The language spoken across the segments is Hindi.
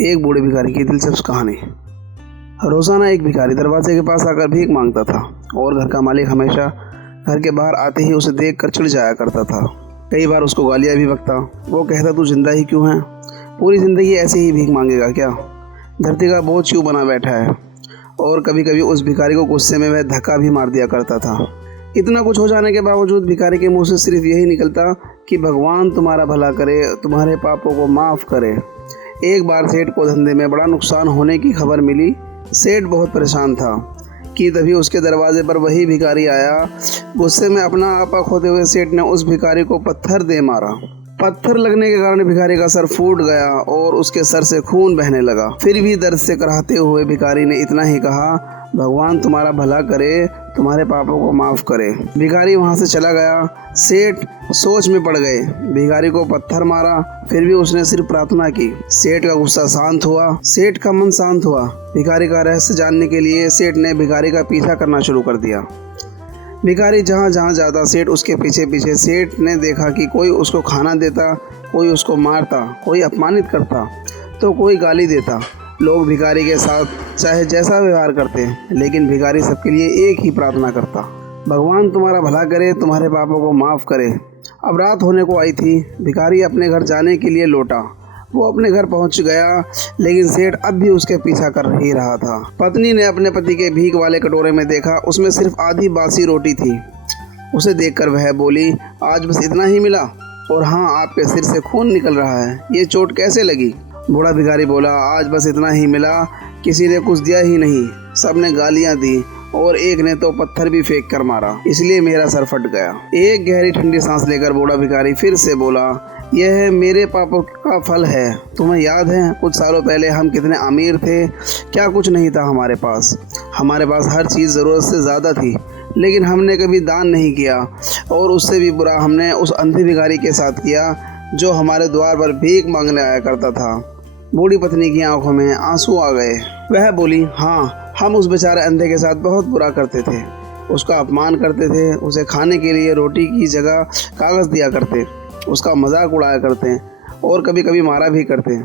एक बूढ़े भिखारी की दिलचस्प कहानी। रोजाना एक भिखारी दरवाजे के पास आकर भीख मांगता था और घर का मालिक हमेशा घर के बाहर आते ही उसे देखकर चिढ़ जाया करता था। कई बार उसको गालियां भी बकता। वो कहता, तू जिंदा ही क्यों है? पूरी जिंदगी ऐसे ही भीख मांगेगा क्या? धरती का बोझ क्यों बना बैठा है? और कभी कभी उस भिखारी को गुस्से में वह धक्का भी मार दिया करता था। इतना कुछ हो जाने के बावजूद भिखारी के मुंह से सिर्फ यही निकलता कि भगवान तुम्हारा भला करे, तुम्हारे पापों को माफ़ करे। एक बार सेठ को धंधे में बड़ा नुकसान होने की खबर मिली। सेठ बहुत परेशान था कि तभी उसके दरवाजे पर वही भिखारी आया। गुस्से में अपना आपा खोते हुए सेठ ने उस भिखारी को पत्थर दे मारा। पत्थर लगने के कारण भिखारी का सर फूट गया और उसके सर से खून बहने लगा। फिर भी दर्द से कराहते हुए भिखारी ने इतना ही कहा, भगवान तुम्हारा भला करे, तुम्हारे पापों को माफ़ करे। भिखारी वहाँ से चला गया। सेठ सोच में पड़ गए। भिखारी को पत्थर मारा, फिर भी उसने सिर्फ प्रार्थना की। सेठ का गुस्सा शांत हुआ, सेठ का मन शांत हुआ। भिखारी का रहस्य जानने के लिए सेठ ने भिखारी का पीछा करना शुरू कर दिया। भिखारी जहाँ जहाँ जाता सेठ उसके पीछे पीछे। सेठ ने देखा कि कोई उसको खाना देता, कोई उसको मारता, कोई अपमानित करता तो कोई गाली देता। लोग भिखारी के साथ चाहे जैसा व्यवहार करते, लेकिन भिखारी सबके लिए एक ही प्रार्थना करता, भगवान तुम्हारा भला करे, तुम्हारे पापों को माफ़ करे। अब रात होने को आई थी। भिखारी अपने घर जाने के लिए लौटा। वो अपने घर पहुंच गया, लेकिन सेठ अब भी उसके पीछा कर ही रहा था। पत्नी ने अपने पति के भीख वाले कटोरे में देखा, उसमें सिर्फ आधी बासी रोटी थी। उसे देखकर वह बोली, आज बस इतना ही मिला? और हाँ, आपके सिर से खून निकल रहा है, ये चोट कैसे लगी? बूढ़ा भिखारी बोला, आज बस इतना ही मिला, किसी ने कुछ दिया ही नहीं, सबने गालियां दी और एक ने तो पत्थर भी फेंक कर मारा, इसलिए मेरा सर फट गया। एक गहरी ठंडी सांस लेकर बूढ़ा भिखारी फिर से बोला, यह मेरे पापों का फल है। तुम्हें याद है कुछ सालों पहले हम कितने अमीर थे? क्या कुछ नहीं था हमारे पास। हमारे पास हर चीज़ ज़रूरत से ज़्यादा थी, लेकिन हमने कभी दान नहीं किया। और उससे भी बुरा हमने उस अंधे भिखारी के साथ किया जो हमारे द्वार पर भीख मांगने आया करता था। बूढ़ी पत्नी की आंखों में आंसू आ गए। वह बोली, हाँ, हम उस बेचारे अंधे के साथ बहुत बुरा करते थे, उसका अपमान करते थे, उसे खाने के लिए रोटी की जगह कागज़ दिया करते, उसका मजाक उड़ाया करते और कभी कभी मारा भी करते।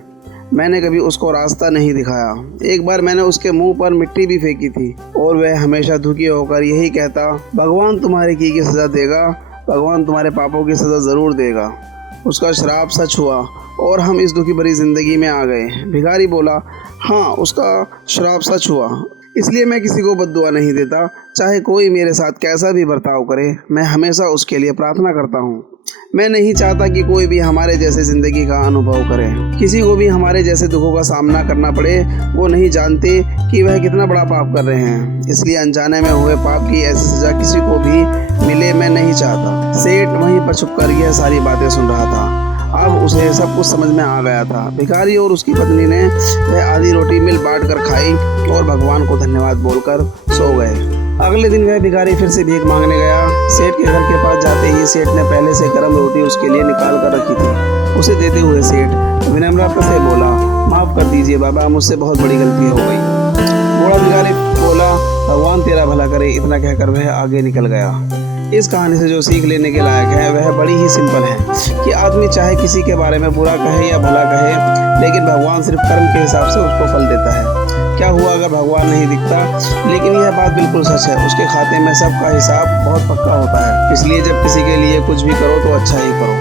मैंने कभी उसको रास्ता नहीं दिखाया। एक बार मैंने उसके मुंह पर मिट्टी भी फेंकी थी और वह हमेशा दुखी होकर यही कहता, भगवान तुम्हारे की सज़ा देगा, भगवान तुम्हारे पापों की सज़ा ज़रूर देगा। उसका श्राप सच हुआ और हम इस दुखी भरी जिंदगी में आ गए। भिखारी बोला, हाँ, उसका श्राप सच हुआ, इसलिए मैं किसी को बद्दुआ नहीं देता। चाहे कोई मेरे साथ कैसा भी बर्ताव करे, मैं हमेशा उसके लिए प्रार्थना करता हूँ। मैं नहीं चाहता कि कोई भी हमारे जैसे ज़िंदगी का अनुभव करे, किसी को भी हमारे जैसे दुखों का सामना करना पड़े। वो नहीं जानते कि वह कितना बड़ा पाप कर रहे हैं, इसलिए अनजाने में हुए पाप की ऐसी सज़ा किसी को भी मिले मैं नहीं चाहता। सेठ वहीं पर छुप कर यह सारी बातें सुन रहा था। अब उसे सब कुछ समझ में आ गया था। भिखारी और उसकी पत्नी ने वह आधी रोटी मिल बांट कर खाई और भगवान को धन्यवाद बोलकर सो गए। अगले दिन वह भिखारी फिर से भीख मांगने गया। सेठ के घर के पास जाते ही सेठ ने पहले से गर्म रोटी उसके लिए निकाल कर रखी थी। उसे देते हुए सेठ विनम्रता से बोला, माफ़ कर दीजिए बाबा, मुझसे बहुत बड़ी गलती हो गई। बूढ़ा भिखारी बोला, भगवान तेरा भला करे। इतना कहकर वह आगे निकल गया। इस कहानी से जो सीख लेने के लायक है वह बड़ी ही सिंपल है कि आदमी चाहे किसी के बारे में बुरा कहे या भला कहे, लेकिन भगवान सिर्फ कर्म के हिसाब से उसको फल देता है। क्या हुआ अगर भगवान नहीं दिखता? लेकिन यह बात बिल्कुल सच है, उसके खाते में सबका हिसाब बहुत पक्का होता है। इसलिए जब किसी के लिए कुछ भी करो तो अच्छा ही करो।